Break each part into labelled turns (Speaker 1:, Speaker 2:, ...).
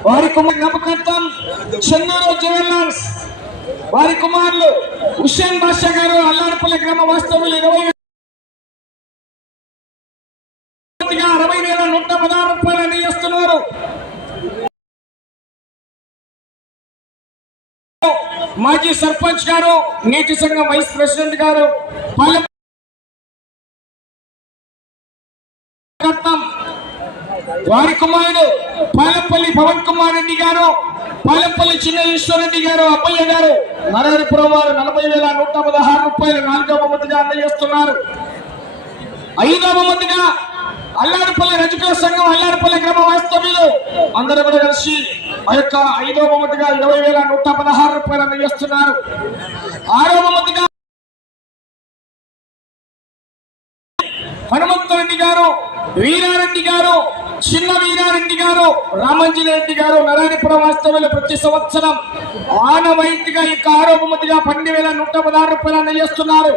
Speaker 1: వారి కుమార్ జ్ఞాపకార్థం చెన్నూరు జ్యువెలర్స్ వారి కుమారులు హుస్సేన్ బాషా గారు అల్లారపల్లి గ్రామ వాస్తవ్యులు ఇరవై అరవై వేల నూట పదహారు రూపాయలు అందజేస్తున్నారు మాజీ సర్పంచ్ గారు నీటి సంఘం వైస్ ప్రెసిడెంట్ గారు వారి కుమారుడు పాలపల్లి పవన్ కుమార్ రెడ్డి గారు పాలపల్లి చిన్న గారు అబ్బయ్య గారు నరహరిపురం వారు నలభై వేల నూట పదహారు రూపాయలు నాలుగవ బహుమతిగా అందజేస్తున్నారు. ఐదవ బహుమతిగా అల్లాడిపల్లి రజకుల సంఘం అల్లాడిపల్లి గ్రామ వాస్తవ్యులు అందరూ కూడా కలిసి ఆ యొక్క ఐదవ బహుమతిగా ఇరవై వేల నూట పదహారు రూపాయలు అందజేస్తున్నారు. ఆరవ బహుమతిగా హనుమంతరెడ్డి గారు వీరారెడ్డి గారు చిన్న వీరారెడ్డి గారు రామంజరెడ్డి గారు నారాయణపురం వాస్తవ్యులు ప్రతి సంవత్సరం ఆనవాయితీగా ఈ ఆరోపమతిగా పన్నెండు వేల నూట పదహారు రూపాయలు అందజేస్తున్నారు.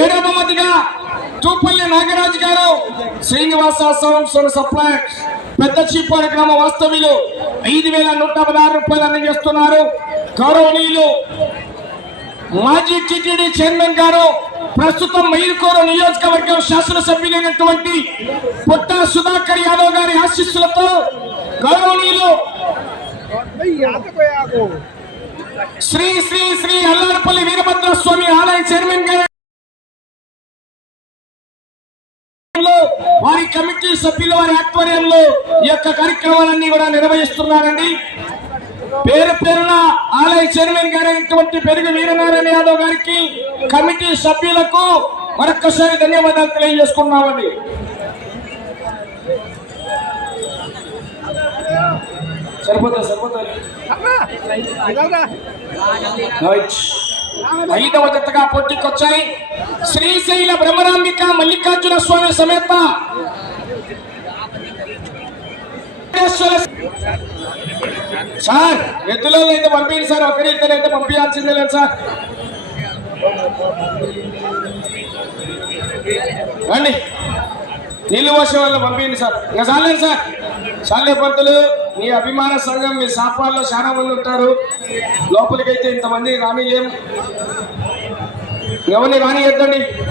Speaker 1: ఏడవమతిగా తూపల్లి నాగరాజు గారు శ్రీనివాస సంవత్సరం సప్లై పెద్ద చీపాడు గ్రామ వాస్తవ్యులు ఐదు వేల నూట పదహారు రూపాయలు అందజేస్తున్నారు. గౌరవనీయులు మాజీ టిటిడి చైర్మన్ గారు ప్రస్తుతం మైలుకోరు నియోజకవర్గం శాసనసభ్యులైనటువంటి పుట్ట సుధాకర్ యాదవ్ గారి ఆశీస్సులతో గౌరవనీయులు శ్రీ శ్రీ శ్రీ అల్లారపల్లి వీరభద్ర స్వామి ఆలయ చైర్మన్ గారు వారి కమిటీ సభ్యుల వారి ఆధ్వర్యంలో ఈ యొక్క కార్యక్రమాలన్నీ కూడా నిర్వహిస్తున్నారండి. పేరు పేరున ఆలయ చైర్మన్ గారైనటువంటి పెరుగు వీరనారాయణ యాదవ్ గారికి కమిటీ సభ్యులకు మరొక్కసారి ధన్యవాదాలు తెలియజేసుకున్నామండి సరిపోతుంది సరిపోతుంది ఐదవ జతగా పోటీకొచ్చాయి. శ్రీశైల బ్రహ్మరాంబిక మల్లికార్జున స్వామి సమేత. సార్ ఎద్దులో అయితే పంపించండి సార్ ఒకరి ఇద్దరు అయితే పంపించాల్సిందే లేదు సార్. రండి. నీళ్ళు పోసే వాళ్ళు పంపించండి సార్. ఇంకా చాలేదు సార్. చాలే పంతులు మీ అభిమాన సంఘం మీ సాపాల్లో చాలా మంది ఉంటారు. లోపలికైతే ఇంతమంది రానిలేం. ఎవరిని రానియద్దండి.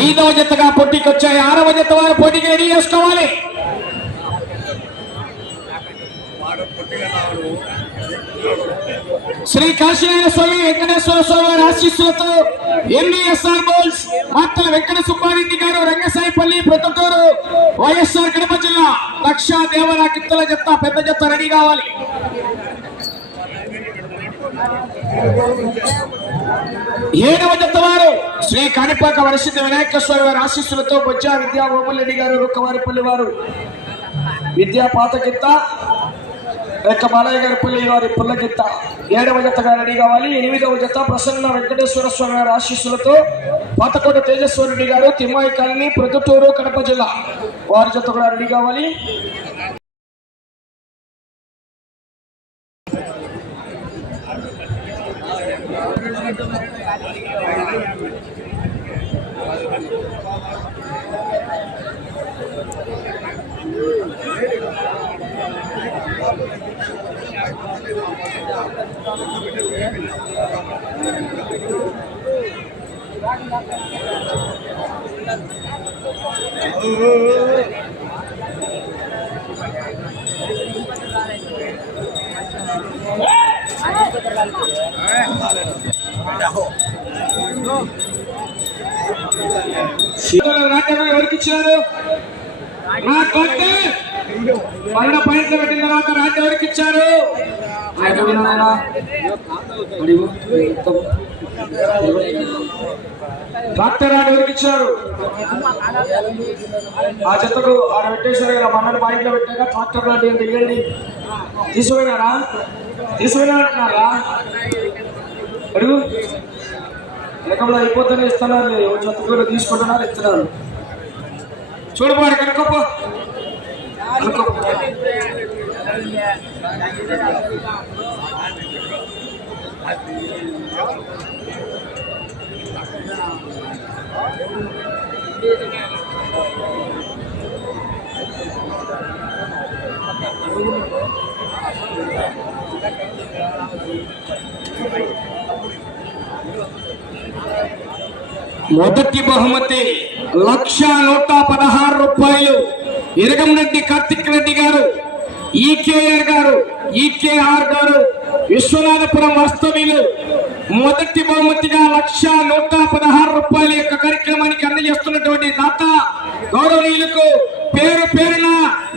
Speaker 1: ఐదవ జతగా పోటీకి వచ్చాయి ఆరవ జత వారు పోటీకి రెడీ చేసుకోవాలి. శ్రీ కాశీనారాయణ స్వామి వెంకటేశ్వర స్వామి వారి ఆశీస్సులతో ఎంబీఎస్ఆర్ బోల్స్ మాత్తల వెంకట సుబ్బారెడ్డి గారు రంగసాయిపల్లి ప్రొద్దుటూరు వైఎస్ఆర్ కడప జిల్లా లక్ష దేవర కిత్తల జత్త పెద్ద జత్త రెడీ కావాలి. ఏడవ జత్త వారు శ్రీ కాణిపాక వరసిద్ధ వినాయక స్వామి వారి ఆశీస్సులతో బొజ్జా విద్యా ఓమలెడ్డి గారు రుక్కవారిపల్లి వారు విద్యా పాతకిత్త రెక్క బాలయ్య గారి పల్లి వారి పుల్లకిత్త ఏడవ జతగా రెడీ కావాలి. ఎనిమిదవ జత ప్రసన్న వెంకటేశ్వర స్వామి గారి ఆశీస్సులతో పాతకోట తేజస్వరెడ్డి గారు తిమ్మాయి కాలనీ ప్రొద్దుటూరు కడప జిల్లా వారి జత కూడా రెడీ కావాలి. సీతల ఎవరికి ఇచ్చారు నా కొట్టే వంద పాయింట్లు పెట్టిన తర్వాత రాజ్యం ఎవరికి ఇచ్చారు రాజ్యం వినాయనా? డాక్టర్ రాడ్ ఎవరికి ఇచ్చారు ఆ చెత్తకు ఆడ పెట్టేశారు కదా పన్నెండు పాయింట్లు పెట్టాక ట్రాక్టర్ లాంటి ఏంటి ఇవ్వండి తీసుకుపోయినారా? తీసుకుపోయినా అడుగు ఎక్కడ అయిపోతేనే ఇస్తున్నారు చెత్త కూడా తీసుకుంటున్నారు ఇస్తున్నారు. చూడబాడు కనుకోపో మొదటి బహుమతి లక్ష నూట పదహారు రూపాయలు. ఇరగంరెడ్డి కార్తిక్ రెడ్డి గారు. ఈకేఆర్ గారు ఈకేఆర్ గారు విశ్వనాథపురం వాస్తవ్యులు మొదటి బహుమతిగా లక్ష నూట పదహారు రూపాయల యొక్క కార్యక్రమానికి అందజేస్తున్నటువంటి దాత గౌరవనీయులకు పేరు పేరున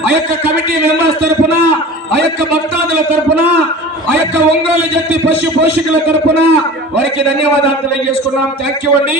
Speaker 1: ఆ యొక్క కమిటీ మెంబర్స్ తరపున ఆ యొక్క భక్తాదుల తరపున ఆ యొక్క ఒంగోలు జట్టి పశు పోషకుల తరపున వారికి ధన్యవాదాలు తెలియజేసుకున్నాం. థ్యాంక్ యూ అండి.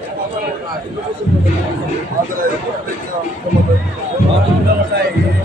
Speaker 1: Ik heb het niet. Ik heb het het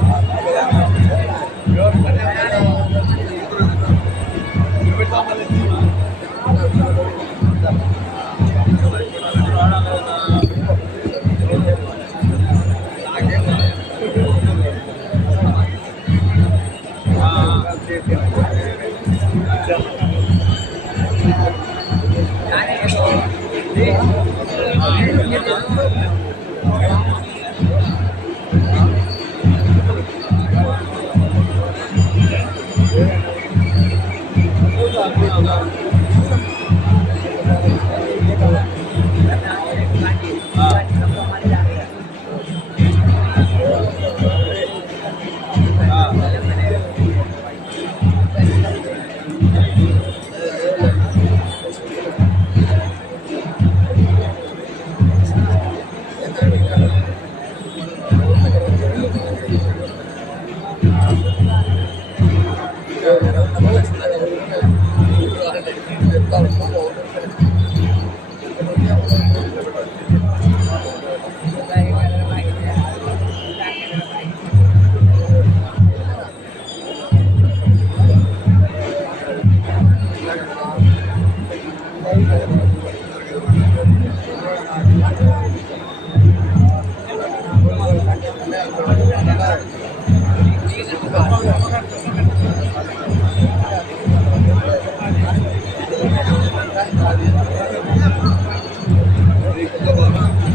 Speaker 1: Thank you.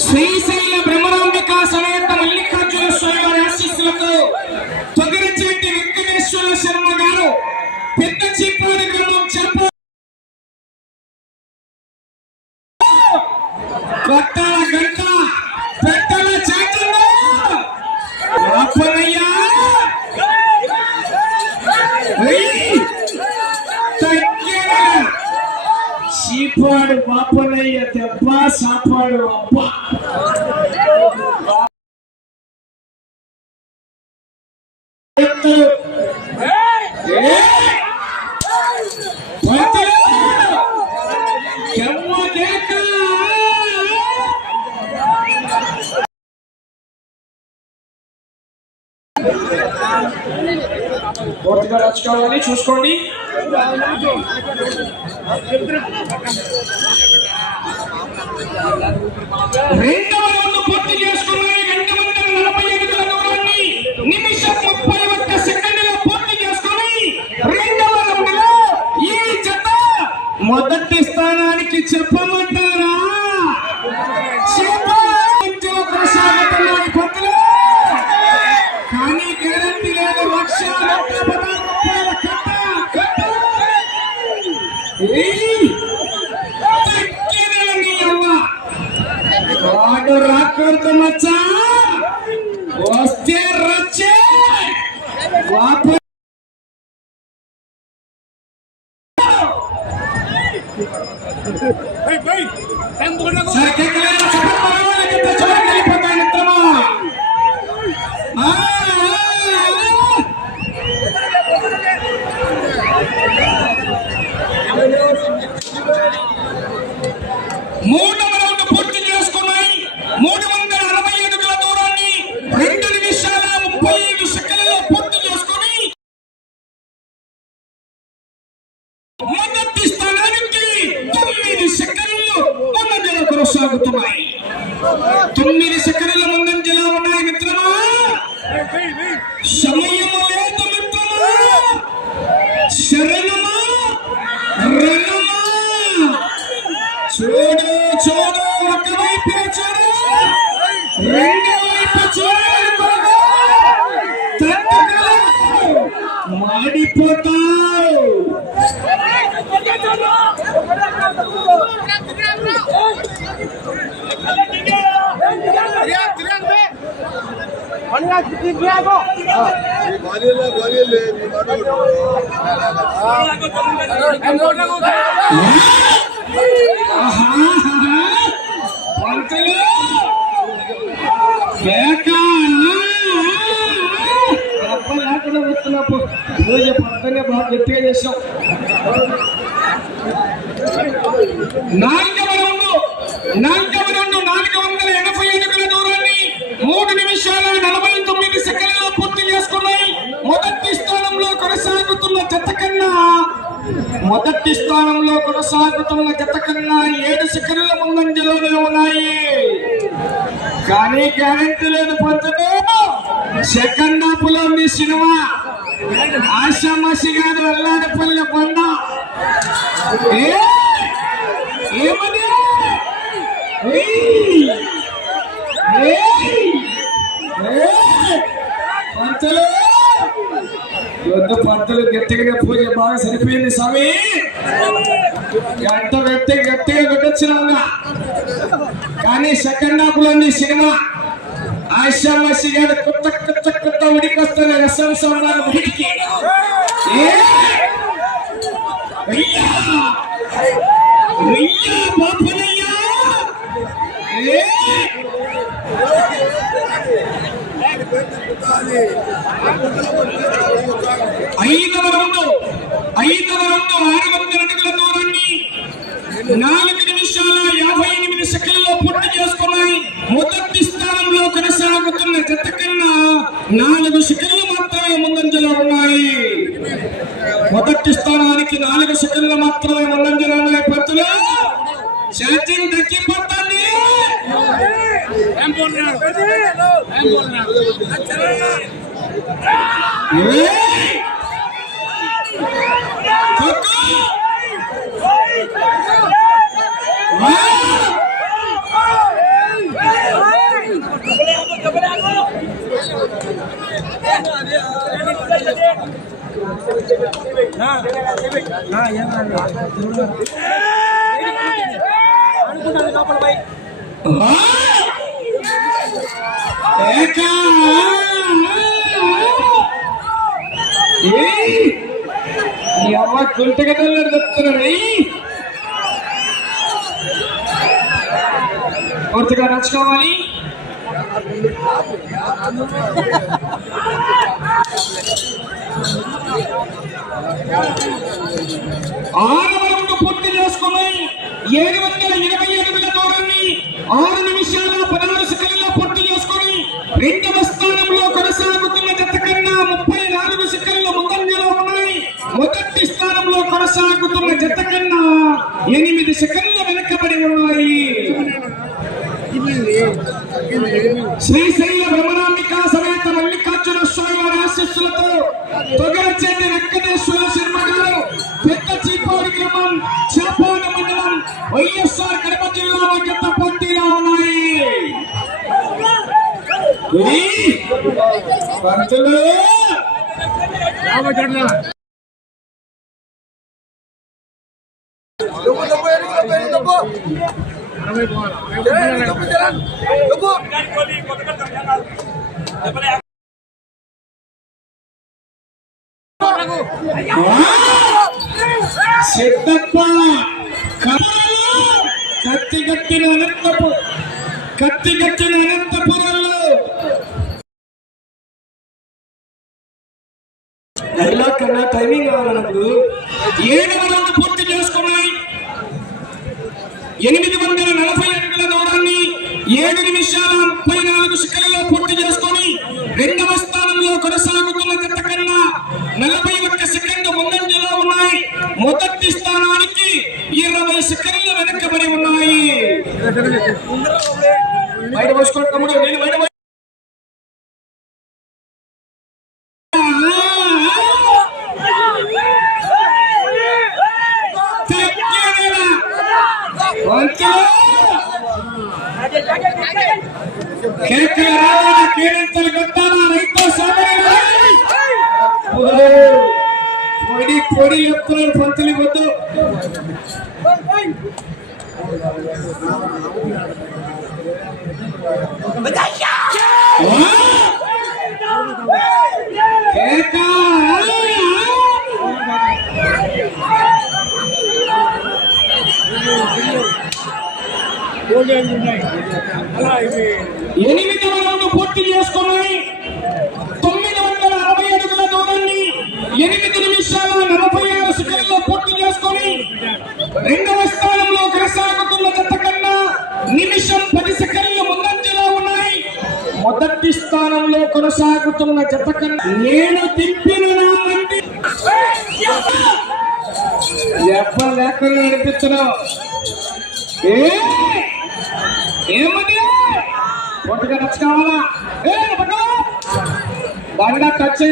Speaker 1: Srisaila Bhramarambika సమేత మల్లికార్జున స్వామి వారి ఆశీస్సులతో పాపనయ్య దెబ్బ సాపాడు అబ్బా. పూర్తిగా రచుకోవాలి చూసుకోండి. రెండవ రౌండ్ పూర్తి రెండు వందల నలభై దూరాన్ని నిమిషం ముప్పై ఒక్క సెకండ్లో పూర్తి చేసుకుని రెండవ ఈ జత మొదటి స్థానానికి చెప్పమంటారా? కొనసాగుతున్నాయి కానీ గ్యారంటీ లేదు. లక్ష కట్ట కట్ట. करतो मच्चा वस्ते रच्चे वापर Thank you. చూడు చూడు ఒకవైపు చూడు రెండో వైపు చూడాలి కొడుకు. తట్టుకోలేవు. మాడిపోతావు
Speaker 2: గ్వాలియర్లో గ్వాలియర్ లేదు
Speaker 1: ఆహాహా. పంతులు లేకుండా వస్తున్నప్పు ఈరోజు పంతనే బాగా గట్టిగా చేసాం నాలుగు మొదటి స్థానంలో కొనసాగుతున్న గత కన్నా ఏడు సెకండ్ల ముందంజలోనే ఉన్నాయి. కానీ గ్యారెంటీ లేదు పొద్దునే సెకండ్ హాఫ్లో మీ సినిమా ఆశామాసి గారు వెళ్ళాడపల్లి కొండ. ఏమని పంతులు? పంతులు గట్టిగానే పూజ బాగా సరిపోయింది స్వామి. ఎంత వ్యక్తి గట్టిగా పెట్టొచ్చిన కానీ సెకండ్ హాఫ్లో సినిమా. ఆశామాసి గారు కొత్త కొత్త కొత్త ఉడికొస్తున్న రసం సోమవారం బయటికి రెండు ఐదు రెండు ఆరు నాలుగు సెకండ్లు మాత్రమే ముందంజలో ఉన్నాయి. మొదటి స్థానానికి నాలుగు సెకండ్లు మాత్రమే ముందంజలో ఉన్నాయి పంతులు. ఛార్జింగ్ తగ్గిపోతుంది! వా! అమ్మ చెప్తున్నారు పూర్తిగా నచ్చుకోవాలి ఆరు వరకు పూర్తి చేసుకుని ఏడు వందల ఇరవై ఎనిమిది దూరాన్ని ఆరు నిమిషాలు పదహారు సెకండ్లో పూర్తి చేసుకుని రెండవ స్థానంలో కొనసాగుతున్న జత కన్నా ముప్పై నాలుగు సెకండ్లు ముందంజలో ఉన్నాయి. మొదటి స్థానంలో కొనసాగుతున్న జత కన్నా ఎనిమిది సెకండ్లు వెనకబడి ఉన్నాయి. శ్రీశైల భ్రమణాంబిక సమేత మల్లికార్జున స్వామి వారి ఆశీస్సులతో తొగరచెండి ఇది పంతులు సిద్ధప్ప కత్తి కట్టిన అనంతపు కత్తి కట్టిన అనంతపురంలో కన్నా టైమింగ్ కావాలి నాకు. ఏడవ రౌండ్ పూర్తి చేసుకున్నాయి ఎనిమిది వందల నలభై అడుగుల దూరాన్ని ఏడు నిమిషాల ముప్పై నాలుగు సెకండ్లలో పూర్తి చేసుకొని రెండవ స్థానంలో కొనసాగుతున్న జత కన్నా నలభై ఒక్క సెకండ్ ముందంజలో ఉన్నాయి. మొదటి స్థానానికి ఇరవై సెకండ్లు వెనకబడి ఉన్నాయి. బయట పోసుకోండి తమ్ముడు. నేను బయట పొడి పొడి చెప్తున్నాడు పంతులు వద్దు కేక ఎనిమిది రౌండ్ పూర్తి చేసుకున్నాయి. తొమ్మిది వందల అరవై అడుగుల దూరాన్ని ఎనిమిది నిమిషాల నలభై ఆరు సెకండ్లో పూర్తి చేసుకొని రెండవ స్థానంలో కొనసాగుతున్న జత కన్నా నిమిషం పది సెకండ్లు ముందంజలో ఉన్నాయి. మొదటి స్థానంలో కొనసాగుతున్న జత కన్నా నేను తిప్పిన నా మంది. ఎవ్వరు లేకుండా నడిపిస్తున్నావు. ఏ? ఏమది పొట్టుగా టచ్ కావాలా బండ టచ్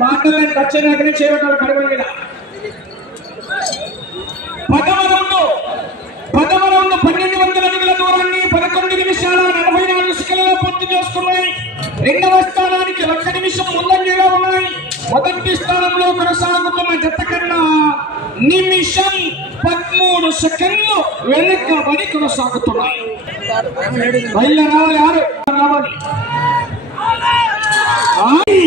Speaker 1: బాటలు టచ్ అయినాకనే చేయబట్టాలి కడుపు మీద. పదవ రౌండ్. పదవ రౌండ్ పన్నెండు వందల అడుగుల దూరాన్ని పదకొండు నిమిషాల నలభై నాలుగు సెకండ్లలో పూర్తి చేసుకున్నాయి. రెండవ స్థానానికి ఒక్క నిమిషం ముందంజలో ఉన్నాయి. మొదటి స్థానంలో కొనసాగుతున్న జత కన్నా నిమిషం పదమూడు సెకండ్లు వెనకబడి కొనసాగుతున్నాయి బయలు రావాలి ఆరు రావాలి ఆయ్.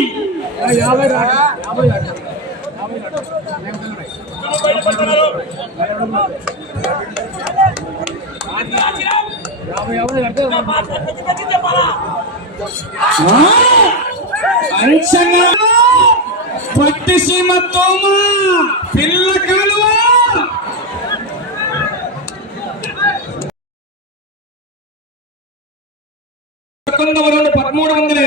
Speaker 1: ఆ! అంచనా పట్టిసీమ తోమ పిల్ల కాలువ. కొందవరం పదమూడు వందల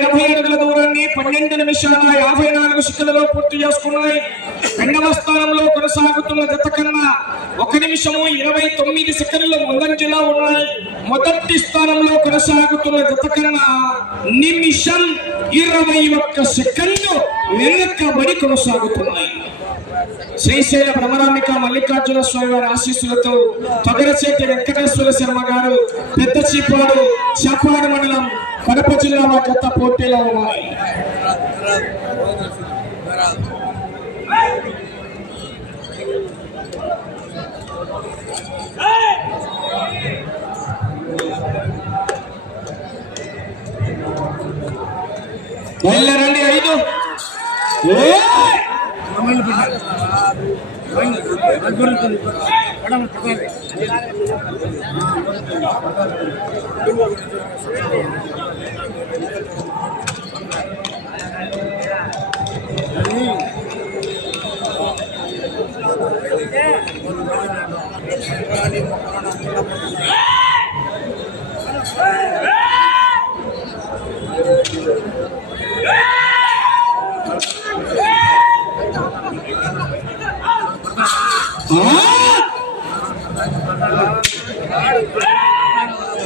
Speaker 1: పన్నెండు నిమిషాల యాభై నాలుగు సెకండ్లలో పూర్తి చేసుకున్నాయి. రెండవ స్థానంలో కొనసాగుతున్న జత కన్నా ఒక నిమిషము ఇరవై తొమ్మిది సెకండ్లు ముందంజలో ఉన్నాయి. మొదటి స్థానంలో కొనసాగుతున్న జత కన్నా నిమిషం ఇరవై ఒక్క సెకండ్లు వెనకబడి కొనసాగుతున్నాయి. శ్రీశైల భ్రమరాంబిక మల్లికార్జున స్వామి వారి ఆశీస్సులతో తొగరచేటి వెంకటేశ్వర శర్మ గారు పెద్ద చీపాడు చాపాడు మండలం కడప జిల్లా వారి జత పోటీలో ఉన్నాయి. రండి ఐదు.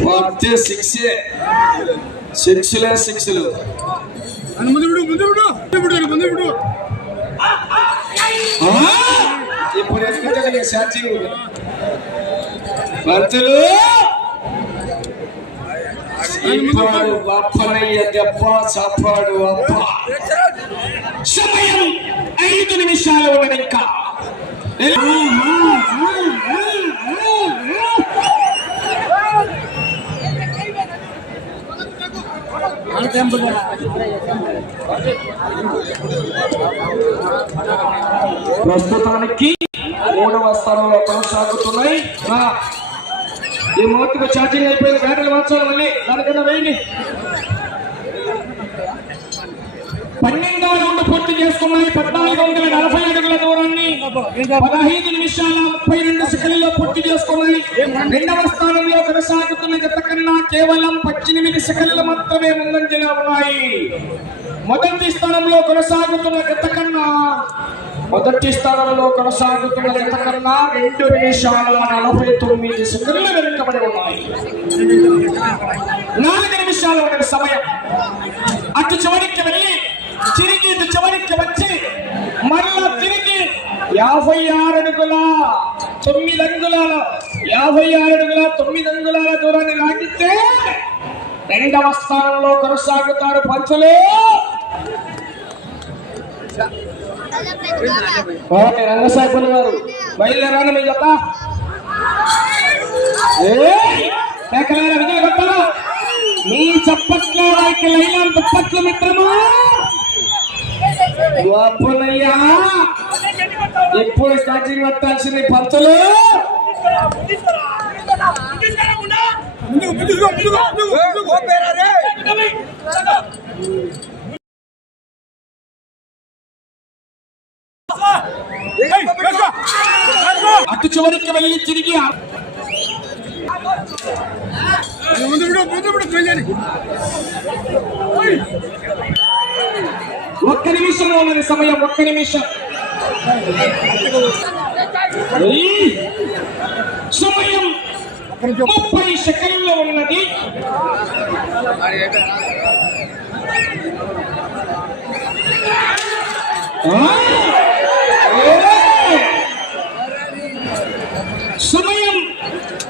Speaker 1: പത്ത് സിക്സ് സിക്സിലെ സിക്സിൽ
Speaker 2: മുന്നിൽ വിടൂ മുന്നിൽ വിടൂ. മുന്നിൽ വിടൂ മുന്നിൽ വിടൂ.
Speaker 1: ആ? ఎందుకంటే ఛార్జింగ్ పంతులు చీపాడు అప్పనయ్య దెబ్బ చప్పాడు అప్ప సమయం ఐదు నిమిషాలు ఉన్నది ఇంకా ప్రస్తుతానికి మూడవ స్థానంలో కొనసాగుతున్నాయి. ఈ మూర్తికి ఛార్జింగ్ అయిపోయింది బ్యాటరీ మార్చాలి మళ్ళీ. దానికన్నా వేయండి. పన్నెండవ రౌండ్ పూర్తి చేసుకున్నాయి. పద్నాలుగు వందల నలభై అడుగుల దూరాన్ని పదహైదు నిమిషాల ముప్పై రెండు సెకండ్లో పూర్తి చేసుకున్నాయి. రెండవ స్థానంలో కొనసాగుతున్న జత కన్నా కేవలం పద్దెనిమిది సెకండ్లు మాత్రమే ముందంజలో ఉన్నాయి. మొదటి స్థానంలో కొనసాగుతున్న జత కన్నా మొదటి స్థానంలో కొనసాగుతున్న ఎంతకన్నా రెండు నిమిషాల నలభై తొమ్మిది సెకండ్లు వెనుకబడి ఉన్నాయి. నాలుగు నిమిషాలు ఉన్న సమయం. అటు చివరికి వెళ్ళి తిరిగి ఇటు చివరికి వచ్చి మరలా తిరిగి యాభై ఆరు అడుగుల తొమ్మిది అంగుళాల యాభై ఆరు అడుగుల తొమ్మిది అంగుళాల దూరాన్ని లాగితే రెండవ స్థానంలో కొనసాగుతారు పంచులు ఓకే రంగసాకులు గారు బయలుదేరాను మీ చెప్తా ఎక్కడైనా విజయ మీ చప్పట్లో వారికి లైలాం దుప్పట్లు మిత్రము గొప్పనయ్యా ఎప్పుడు స్టార్టింగ్ పట్టాల్సిన పంతులు
Speaker 2: ముందు ముందు
Speaker 1: అటు చివరికి వెళ్ళి తిరిగి ఆ-
Speaker 2: ముందు విడు ముందు విడు వెళ్ళని
Speaker 1: ఒక్క నిమిషం ఉన్నది సమయం ఒక్క నిమిషం ఏయ్! సమయం ముప్పై సెకండ్లో ఉన్నది ఆ! ఏయ్! సమయం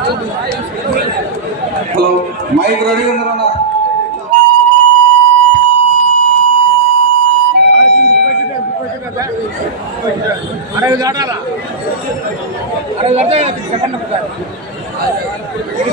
Speaker 1: వాటి లేపినా చెప్పండి నీకు హలో మైక్ రెడీ ఉందన్నా
Speaker 2: అరవై దాటాలా అరవై దాటే సెకండ్ ఒకసారి ఇది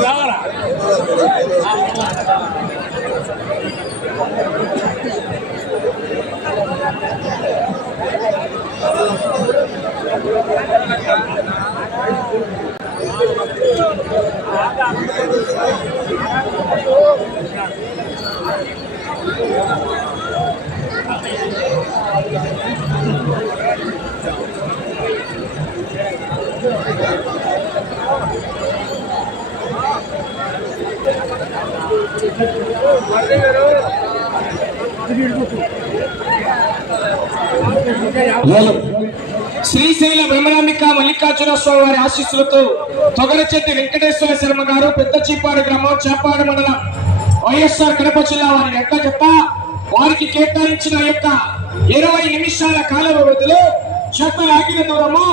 Speaker 2: కావాలా
Speaker 1: శ్రీశైల బ్రహ్మరాంబిక మల్లికార్జున స్వామి వారి ఆశీస్సులతో తొగరచెట్టి వెంకటేశ్వర శర్మ గారు పెద్ద చీపాడు గ్రామం చేపాడు మండలం వైఎస్ఆర్ కడప జిల్లా వారి యొక్క చెప్ప వారికి కేటాయించిన యొక్క ఇరవై నిమిషాల కాల వ్యవధిలో చెత్త లాగిన దూరము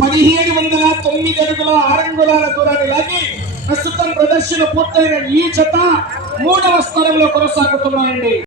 Speaker 1: పదిహేడు వందల తొమ్మిది అడుగుల ఆరంగుళాల దూరాన్ని లాగి ప్రస్తుతం ప్రదర్శన పూర్తయిన ఈ చెత్త మూడవ స్థానంలో కొనసాగుతున్నాయండి.